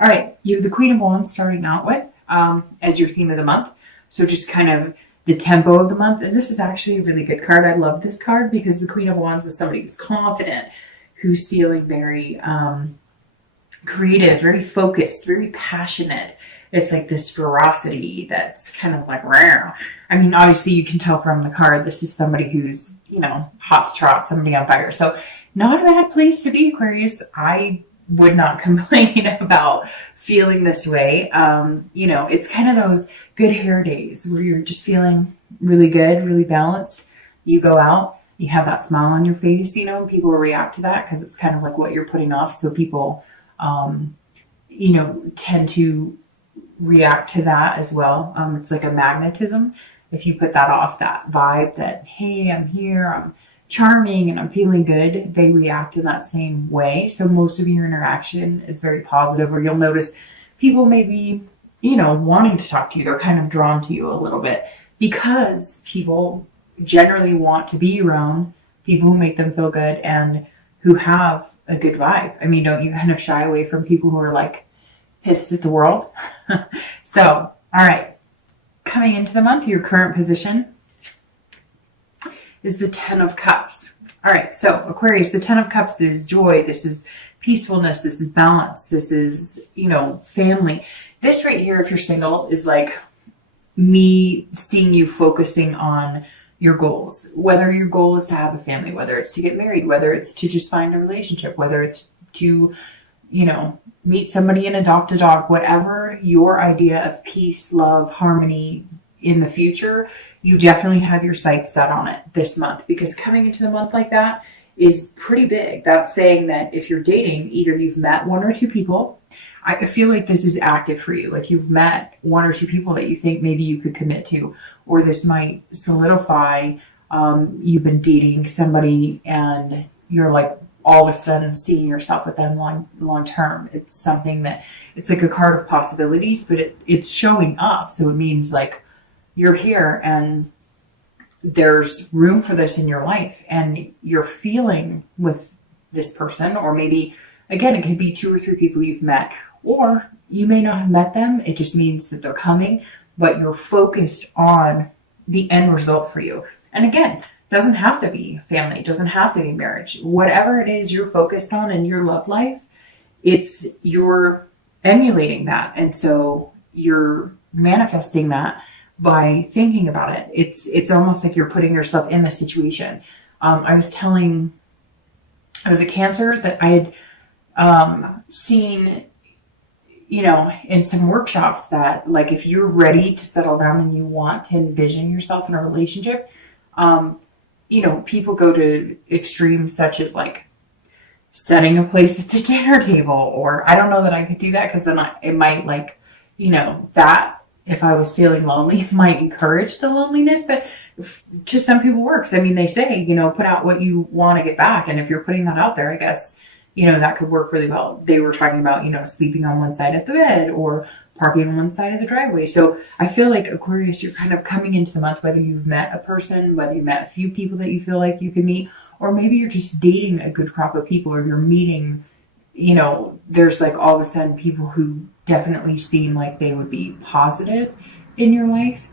All right, you have the Queen of Wands starting out with as your theme of the month. So just kind of the tempo of the month. And this is actually a really good card. I love this card because the Queen of Wands is somebody who's confident, who's feeling very creative, very focused, very passionate. It's like this ferocity that's kind of like rare. I mean, obviously you can tell from the card, this is somebody who's, hot to trot, somebody on fire. So not a bad place to be, Aquarius. I would not complain about feeling this way. It's kind of those good hair days where you're just feeling really good, really balanced. You go out, you have that smile on your face, and people react to that because it's kind of like what you're putting off. So people, tend to react to that as well. It's like a magnetism. If you put that off, that vibe that, hey, I'm here, I'm charming and I'm feeling good, they react in that same way. So most of your interaction is very positive, or you'll notice people may be, wanting to talk to you. They're kind of drawn to you a little bit because people generally want to be around people who make them feel good and who have a good vibe. I mean, don't you kind of shy away from people who are like pissed at the world? So, all right. Coming into the month, your current position is the Ten of Cups. All right, so Aquarius, the Ten of Cups is joy. This is peacefulness. This is balance. This is, family. This right here, if you're single, is like me seeing you focusing on your goals. Whether your goal is to have a family, whether it's to get married, whether it's to just find a relationship, whether it's to, meet somebody and adopt a dog, whatever your idea of peace, love, harmony in the future, you definitely have your sights set on it this month, because coming into the month like that is pretty big. That's saying that if you're dating, either you've met one or two people. I feel like this is active for you. Like you've met one or two people that you think maybe you could commit to, or this might solidify. You've been dating somebody and you're like all of a sudden seeing yourself with them long term. It's something that it's like a card of possibilities, but it's showing up. So it means like you're here and there's room for this in your life and you're feeling with this person, or maybe again, it could be two or three people you've met, or you may not have met them. It just means that they're coming, but you're focused on the end result for you. And again, doesn't have to be family, doesn't have to be marriage. Whatever it is you're focused on in your love life, you're emulating that. And so you're manifesting that by thinking about it. It's almost like you're putting yourself in the situation. I was a Cancer that I had seen, in some workshops that like if you're ready to settle down and you want to envision yourself in a relationship, people go to extremes such as like setting a place at the dinner table, or I don't know that I could do that because then it might that if I was feeling lonely might encourage the loneliness, but to some people works. I mean, they say, put out what you want to get back. And if you're putting that out there, I guess, that could work really well. They were talking about, sleeping on one side of the bed or parking on one side of the driveway. So I feel like Aquarius, you're kind of coming into the month, whether you've met a person, whether you met a few people that you feel like you can meet, or maybe you're just dating a good crop of people, or you're meeting, there's like all of a sudden people who definitely seem like they would be positive in your life.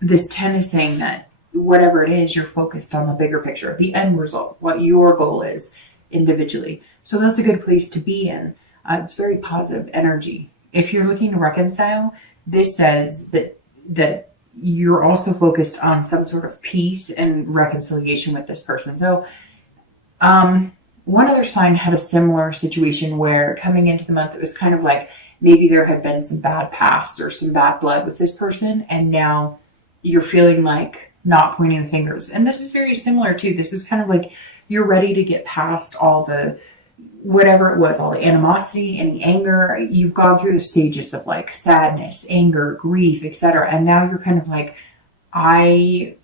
This 10 is saying that whatever it is, you're focused on the bigger picture, the end result, what your goal is individually. So that's a good place to be in. It's very positive energy. If you're looking to reconcile, this says that you're also focused on some sort of peace and reconciliation with this person. So one other sign had a similar situation where coming into the month, it was kind of like maybe there had been some bad past or some bad blood with this person, and now you're feeling like not pointing the fingers. And this is very similar too. This is kind of like you're ready to get past all the whatever it was, all the animosity, any anger. You've gone through the stages of like sadness, anger, grief, etc. And now you're kind of like, I,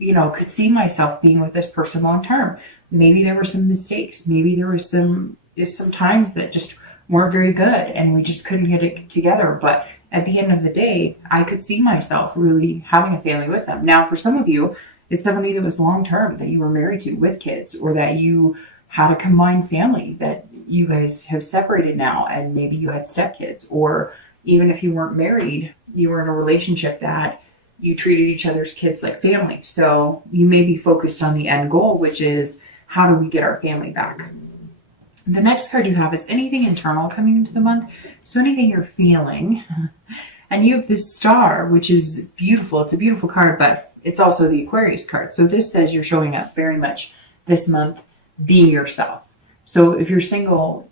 could see myself being with this person long term. Maybe there were some mistakes. Maybe there was some times that just weren't very good and we just couldn't get it together. But at the end of the day, I could see myself really having a family with them. Now, for some of you, it's somebody that was long term that you were married to with kids, or that you had a combined family that you guys have separated now and maybe you had stepkids, or even if you weren't married, you were in a relationship that you treated each other's kids like family. So you may be focused on the end goal, which is how do we get our family back? The next card you have is anything internal coming into the month. So anything you're feeling. And you have this star, which is beautiful. It's a beautiful card, but it's also the Aquarius card. So this says you're showing up very much this month being yourself. So if you're single,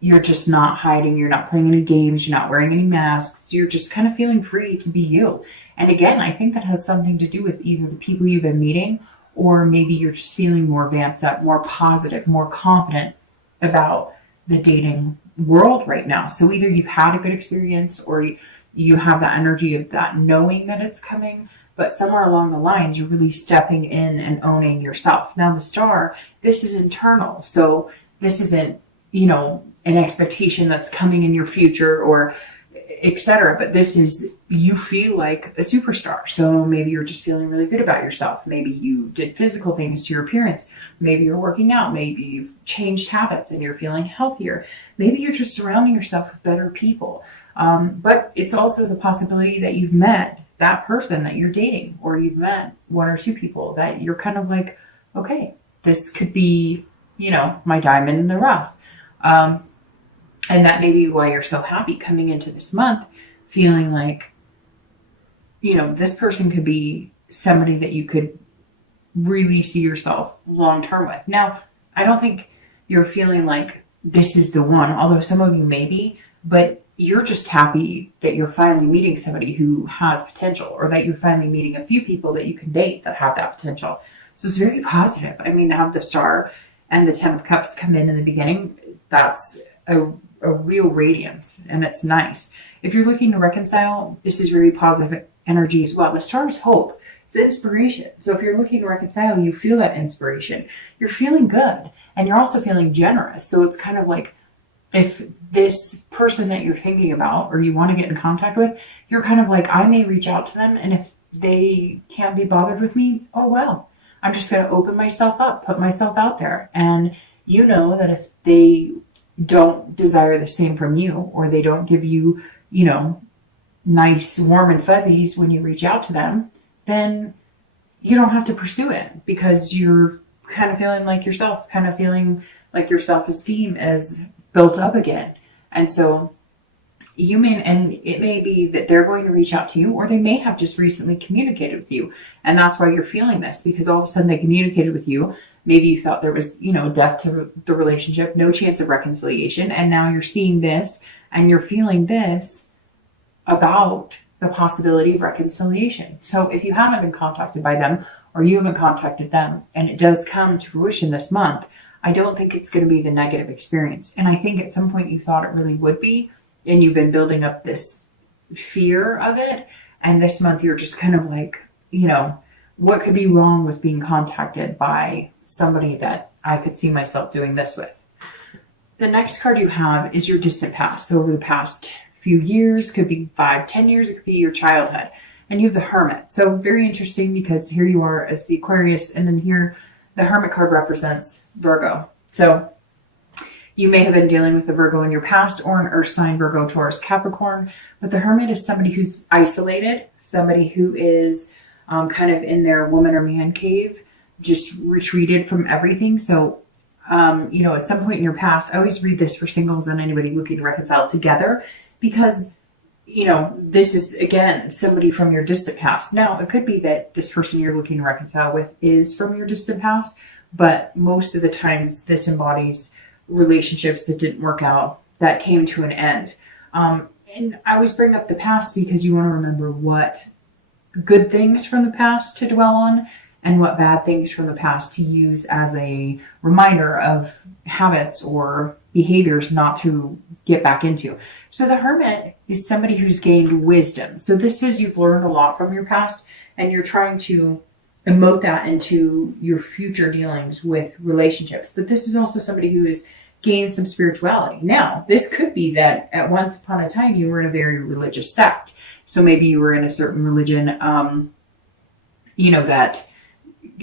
you're just not hiding. You're not playing any games. You're not wearing any masks. You're just kind of feeling free to be you. And again, I think that has something to do with either the people you've been meeting, or maybe you're just feeling more vamped up, more positive, more confident about the dating world right now. So either you've had a good experience, or you have that energy of that knowing that it's coming, but somewhere along the lines, you're really stepping in and owning yourself. Now the star, this is internal. So this isn't, an expectation that's coming in your future or etc. But this is, you feel like a superstar. So maybe you're just feeling really good about yourself. Maybe you did physical things to your appearance. Maybe you're working out. Maybe you've changed habits and you're feeling healthier. Maybe you're just surrounding yourself with better people. But it's also the possibility that you've met that person that you're dating, or you've met one or two people that you're kind of like, okay, this could be, my diamond in the rough. And that may be why you're so happy coming into this month, feeling like, this person could be somebody that you could really see yourself long term with. Now, I don't think you're feeling like this is the one, although some of you may be, but you're just happy that you're finally meeting somebody who has potential, or that you're finally meeting a few people that you can date that have that potential. So it's very positive. I mean, to have the star and the 10 of cups come in the beginning, that's a real radiance, and it's nice. If you're looking to reconcile, this is very positive energy as well. The star is hope. It's inspiration. So if you're looking to reconcile, you feel that inspiration. You're feeling good, and you're also feeling generous. So it's kind of like, if this person that you're thinking about or you want to get in contact with, you're kind of like, I may reach out to them, and if they can't be bothered with me, oh well, I'm just going to open myself up, put myself out there. And you know that if they don't desire the same from you, or they don't give you, nice, warm and fuzzies when you reach out to them, then you don't have to pursue it, because you're kind of feeling like yourself, kind of feeling like your self-esteem is built up again. And so and it may be that they're going to reach out to you, or they may have just recently communicated with you. And that's why you're feeling this, because all of a sudden they communicated with you. Maybe you thought there was, death to the relationship, no chance of reconciliation. And now you're seeing this and you're feeling this about the possibility of reconciliation. So if you haven't been contacted by them, or you haven't contacted them, and it does come to fruition this month, I don't think it's going to be the negative experience. And I think at some point you thought it really would be, and you've been building up this fear of it. And this month you're just kind of like, what could be wrong with being contacted by somebody that I could see myself doing this with? The next card you have is your distant past. So over the past few years, could be 5-10 years, it could be your childhood. And you have the Hermit. So very interesting, because here you are as the Aquarius, and then here the Hermit card represents Virgo. So you may have been dealing with a Virgo in your past, or an Earth sign, Virgo, Taurus, Capricorn. But the Hermit is somebody who's isolated, somebody who is kind of in their woman or man cave, just retreated from everything. So, at some point in your past, I always read this for singles and anybody looking to reconcile together, because, this is, again, somebody from your distant past. Now, it could be that this person you're looking to reconcile with is from your distant past, but most of the times this embodies relationships that didn't work out, that came to an end. And I always bring up the past because you want to remember what good things from the past to dwell on, and what bad things from the past to use as a reminder of habits or behaviors not to get back into. So the Hermit is somebody who's gained wisdom. So this is, you've learned a lot from your past, and you're trying to emote that into your future dealings with relationships. But this is also somebody who has gained some spirituality. Now, this could be that at once upon a time you were in a very religious sect. So maybe you were in a certain religion, that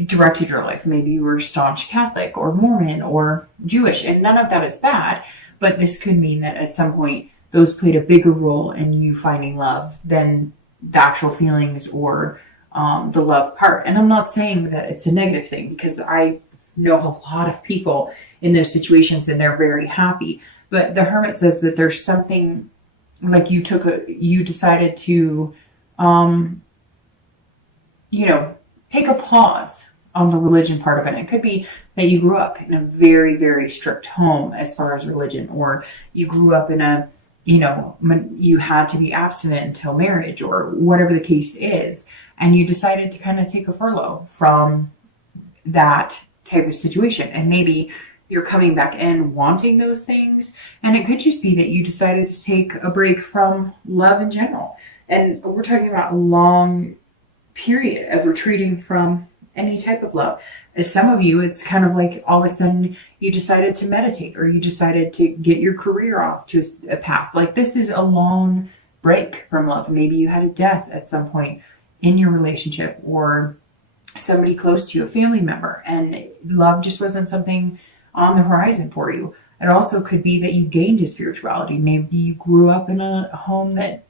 directed your life. Maybe you were staunch Catholic or Mormon or Jewish, and none of that is bad, but this could mean that at some point those played a bigger role in you finding love than the actual feelings or the love part. And I'm not saying that it's a negative thing, because I know a lot of people in those situations and they're very happy. But the Hermit says that there's something like you decided to, take a pause on the religion part of it. It could be that you grew up in a very, very strict home as far as religion, or you grew up in a, you had to be abstinent until marriage, or whatever the case is. And you decided to kind of take a furlough from that type of situation. And maybe you're coming back in wanting those things. And it could just be that you decided to take a break from love in general. And we're talking about a long period of retreating from any type of love. As some of you, it's kind of like all of a sudden you decided to meditate, or you decided to get your career off to a path. Like, this is a long break from love. Maybe you had a death at some point in your relationship, or somebody close to you, a family member, and love just wasn't something on the horizon for you. It also could be that you gained a spirituality. Maybe you grew up in a home that,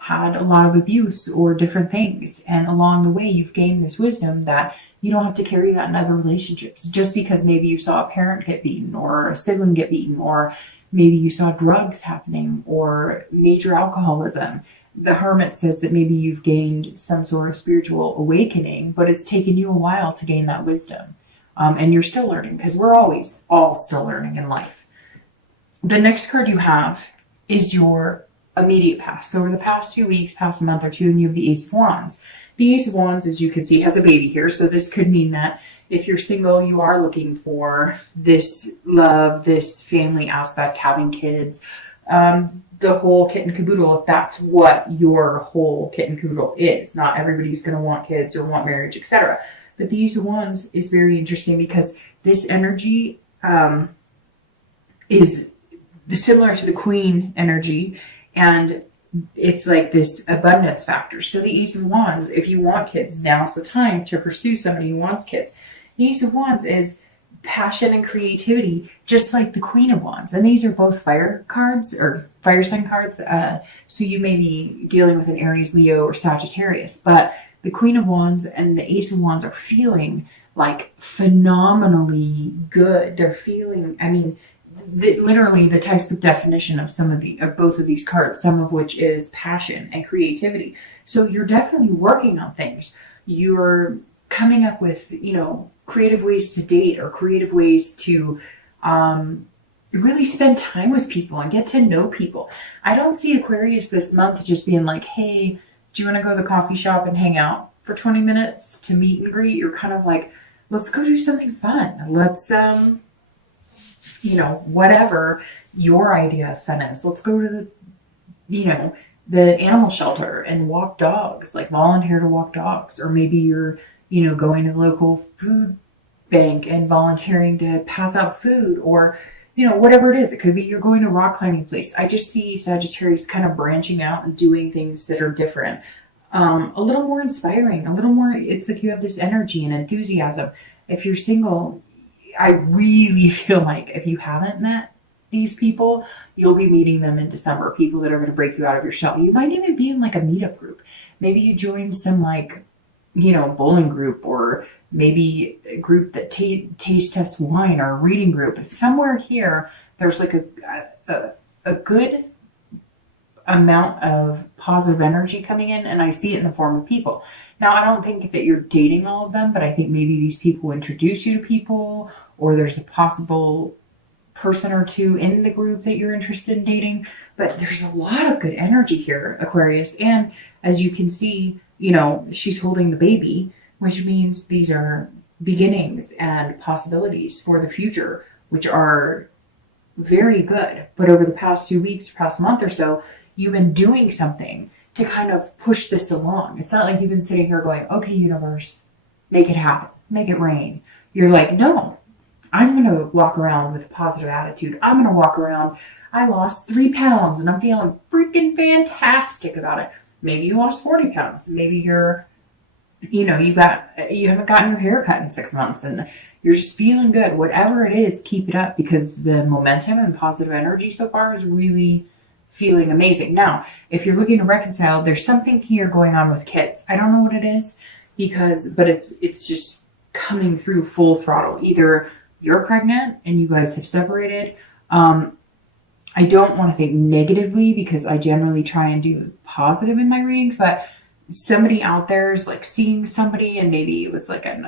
had a lot of abuse or different things. And along the way, you've gained this wisdom that you don't have to carry that in other relationships. Just because maybe you saw a parent get beaten, or a sibling get beaten, or maybe you saw drugs happening, or major alcoholism. The Hermit says that maybe you've gained some sort of spiritual awakening, but it's taken you a while to gain that wisdom. And you're still learning, because we're always all still learning in life. The next card you have is your immediate past. So over the past few weeks, past month or two, and you have the Ace of Wands. The Ace of Wands, as you can see, has a baby here. So this could mean that if you're single, you are looking for this love, this family aspect, having kids, the whole kit and caboodle, if that's what your whole kit and caboodle is. Not everybody's going to want kids or want marriage, etc. But the Ace of Wands is very interesting, because this energy is similar to the Queen energy, and it's like this abundance factor. So the Ace of Wands, if you want kids, now's the time to pursue somebody who wants kids. The Ace of Wands is passion and creativity, just like the Queen of Wands. And these are both fire cards, or fire sign cards. So you may be dealing with an Aries, Leo, or Sagittarius. But the Queen of Wands and the Ace of Wands are feeling like phenomenally good. They're feeling, literally the textbook definition of both of these cards, some of which is passion and creativity. So you're definitely working on things. You're coming up with, creative ways to date, or creative ways to really spend time with people and get to know people. I don't see Aquarius this month just being like, hey, do you want to go to the coffee shop and hang out for 20 minutes to meet and greet? You're kind of like, let's go do something fun. Let's, whatever your idea of fun is. Let's go to the animal shelter and walk dogs, like volunteer to walk dogs. Or maybe you're, going to the local food bank and volunteering to pass out food, or, whatever it is. It could be you're going to a rock climbing place. I just see Sagittarius kind of branching out and doing things that are different. A little more inspiring, a little more, it's like you have this energy and enthusiasm. If you're single, I really feel like if you haven't met these people, you'll be meeting them in December. People that are going to break you out of your shell. You might even be in like a meetup group. Maybe you join some bowling group, or maybe a group that taste tests wine, or a reading group. Somewhere here, there's like a good amount of positive energy coming in, and I see it in the form of people. Now, I don't think that you're dating all of them, but I think maybe these people introduce you to people, or there's a possible person or two in the group that you're interested in dating. But there's a lot of good energy here, Aquarius. And as you can see, she's holding the baby, which means these are beginnings and possibilities for the future, which are very good. But over the past 2 weeks, past month or so, you've been doing something to kind of push this along. It's not like you've been sitting here going, okay, universe, make it happen, make it rain. You're like, no, I'm going to walk around with a positive attitude. I'm going to walk around, I lost 3 pounds and I'm feeling freaking fantastic about it. Maybe you lost 40 pounds. Maybe you're you know, you haven't gotten your hair cut in 6 months and you're just feeling good. Whatever it is, keep it up, because the momentum and positive energy so far is really feeling amazing. Now, if you're looking to reconcile, there's something here going on with kids. I don't know what it is, but it's just coming through full throttle. Either you're pregnant and you guys have separated. I don't want to think negatively, because I generally try and do positive in my readings, but somebody out there is like seeing somebody, and maybe it was like an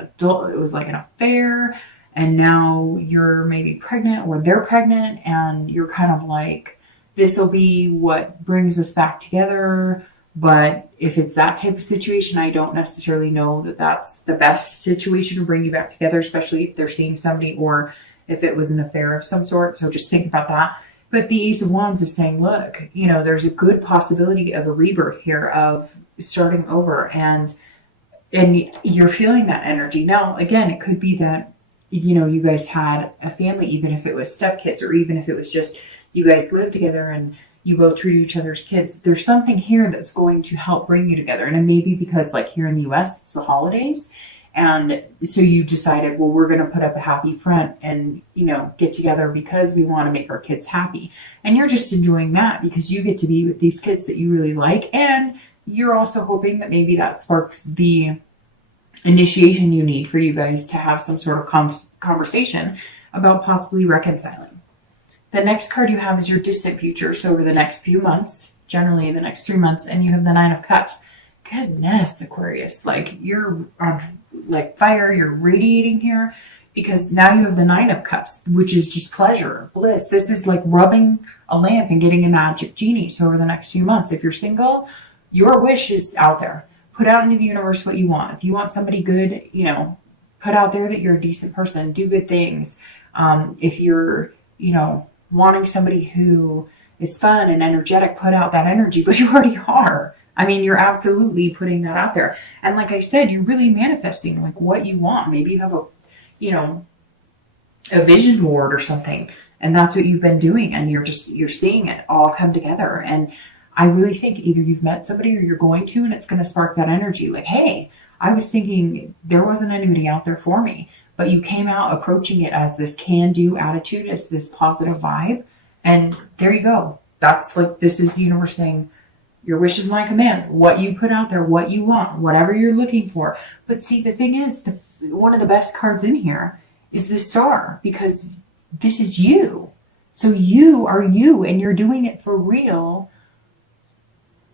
affair, and now you're maybe pregnant, or they're pregnant, and you're kind of like, this will be what brings us back together. But if it's that type of situation, I don't necessarily know that that's the best situation to bring you back together, especially if they're seeing somebody or if it was an affair of some sort. So just think about that. But the Ace of Wands is saying, look, you know, there's a good possibility of a rebirth here, of starting over, and you're feeling that energy. Now, again, it could be that, you know, you guys had a family, even if it was stepkids, or even if it was just you guys live together and you both treat each other's kids. There's something here that's going to help bring you together. And it may be because, like, here in the US, it's the holidays. And so you decided, well, we're going to put up a happy front and, you know, get together because we want to make our kids happy. And you're just enjoying that because you get to be with these kids that you really like. And you're also hoping that maybe that sparks the initiation you need for you guys to have some sort of conversation about possibly reconciling. The next card you have is your distant future. So over the next few months, generally the next 3 months, and you have the Nine of Cups. Goodness, Aquarius, like, you're on like fire, you're radiating here, because now you have the Nine of Cups, which is just pleasure, bliss. This is like rubbing a lamp and getting a magic genie. So over the next few months, if you're single, your wish is out there. Put out into the universe what you want. If you want somebody good, you know, put out there that you're a decent person, do good things. If you're, you know, wanting somebody who is fun and energetic, put out that energy, but you already are. I mean, you're absolutely putting that out there. And like I said, you're really manifesting like what you want. Maybe you have a, you know, a vision board or something, and that's what you've been doing. And you're seeing it all come together. And I really think either you've met somebody or you're going to, and it's going to spark that energy. Like, hey, I was thinking there wasn't anybody out there for me, but you came out approaching it as this can-do attitude, as this positive vibe. And there you go. That's like, this is the universe saying, your wish is my command. What you put out there, what you want, whatever you're looking for. But see, the thing is, one of the best cards in here is the Star, because this is you. So you are you, and you're doing it for real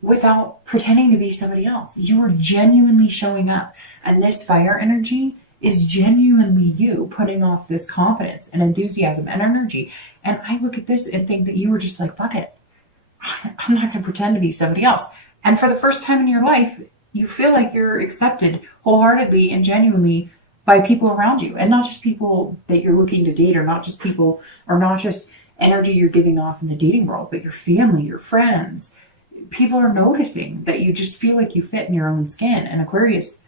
without pretending to be somebody else. You are genuinely showing up. And this fire energy is genuinely you putting off this confidence and enthusiasm and energy. And I look at this and think that you were just like, fuck it. I'm not going to pretend to be somebody else. And for the first time in your life, you feel like you're accepted wholeheartedly and genuinely by people around you. And not just people that you're looking to date, or not just people, or not just energy you're giving off in the dating world, but your family, your friends. People are noticing that you just feel like you fit in your own skin. And Aquarius,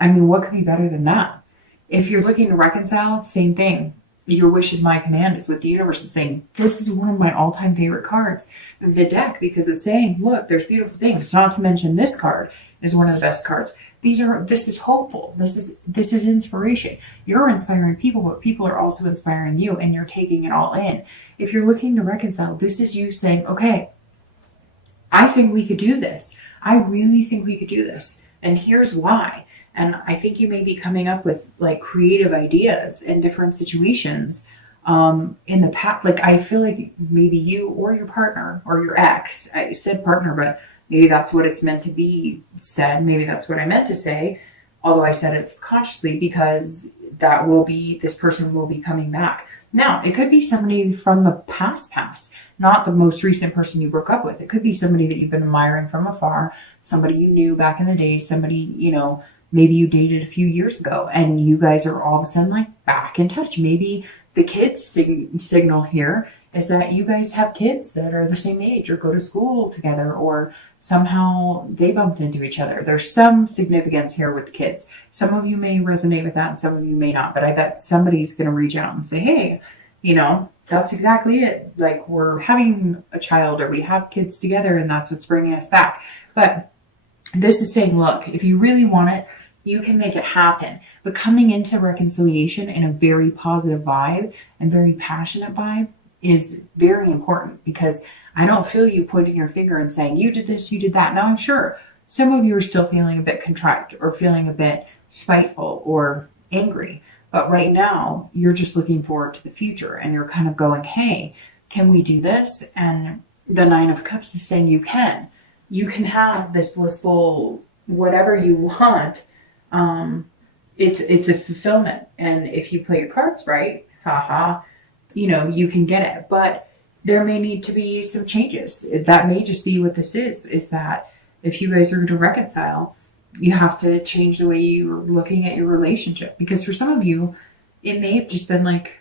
I mean, what could be better than that? If you're looking to reconcile, same thing. Your wish is my command is what the universe is saying. This is one of my all-time favorite cards of the deck, because it's saying, look, there's beautiful things. Not to mention this card is one of the best cards. This is hopeful. This is inspiration. You're inspiring people, but people are also inspiring you, and you're taking it all in. If you're looking to reconcile, this is you saying, okay, I think we could do this. I really think we could do this. And here's why. And I think you may be coming up with like creative ideas in different situations in the past. Like, I feel like maybe you or your partner or your ex, I said partner, but maybe that's what it's meant to be said. Maybe that's what I meant to say, although I said it subconsciously, because this person will be coming back. Now, it could be somebody from the past, not the most recent person you broke up with. It could be somebody that you've been admiring from afar, somebody you knew back in the day, somebody, you know, maybe you dated a few years ago, and you guys are all of a sudden like back in touch. Maybe the kids signal here is that you guys have kids that are the same age or go to school together, or somehow they bumped into each other. There's some significance here with the kids. Some of you may resonate with that and some of you may not, but I bet somebody's going to reach out and say, hey, you know, that's exactly it. Like, we're having a child, or we have kids together, and that's what's bringing us back. But this is saying, look, if you really want it, You can make it happen. But coming into reconciliation in a very positive vibe and very passionate vibe is very important, because I don't feel you pointing your finger and saying, you did this, you did that. Now, I'm sure some of you are still feeling a bit contrite or feeling a bit spiteful or angry. But right now, you're just looking forward to the future, and you're kind of going, hey, can we do this? And the Nine of Cups is saying you can. You can have this blissful whatever you want. It's a fulfillment. And if you play your cards right, you can get it. But there may need to be some changes. That may just be what this is that if you guys are going to reconcile, you have to change the way you're looking at your relationship. Because for some of you, it may have just been like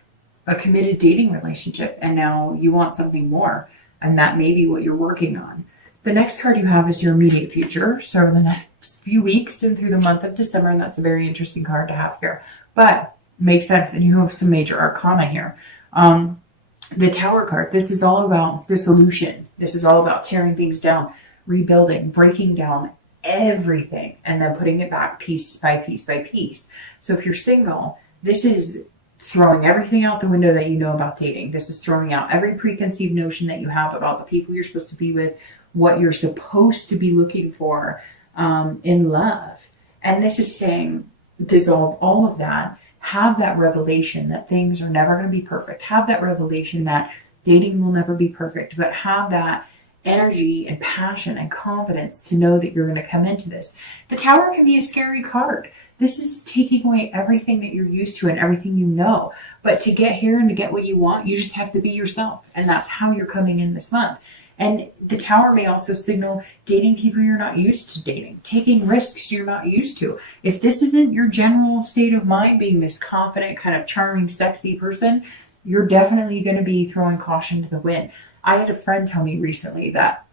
a committed dating relationship, and now you want something more. And that may be what you're working on. The next card you have is your immediate future. So in the next few weeks and through the month of December, and that's a very interesting card to have here. But makes sense, and you have some major arcana here. The Tower card, this is all about dissolution. This is all about tearing things down, rebuilding, breaking down everything, and then putting it back piece by piece by piece. So if you're single, this is throwing everything out the window that you know about dating. This is throwing out every preconceived notion that you have about the people you're supposed to be with, what you're supposed to be looking for in love. And this is saying, dissolve all of that. Have that revelation that things are never going to be perfect. Have that revelation that dating will never be perfect, but have that energy and passion and confidence to know that you're going to come into this. The Tower can be a scary card. This is taking away everything that you're used to and everything you know. But to get here and to get what you want, you just have to be yourself. And that's how you're coming in this month. And the Tower may also signal dating people you're not used to dating, taking risks you're not used to. If this isn't your general state of mind, being this confident, kind of charming, sexy person, you're definitely going to be throwing caution to the wind. I had a friend tell me recently that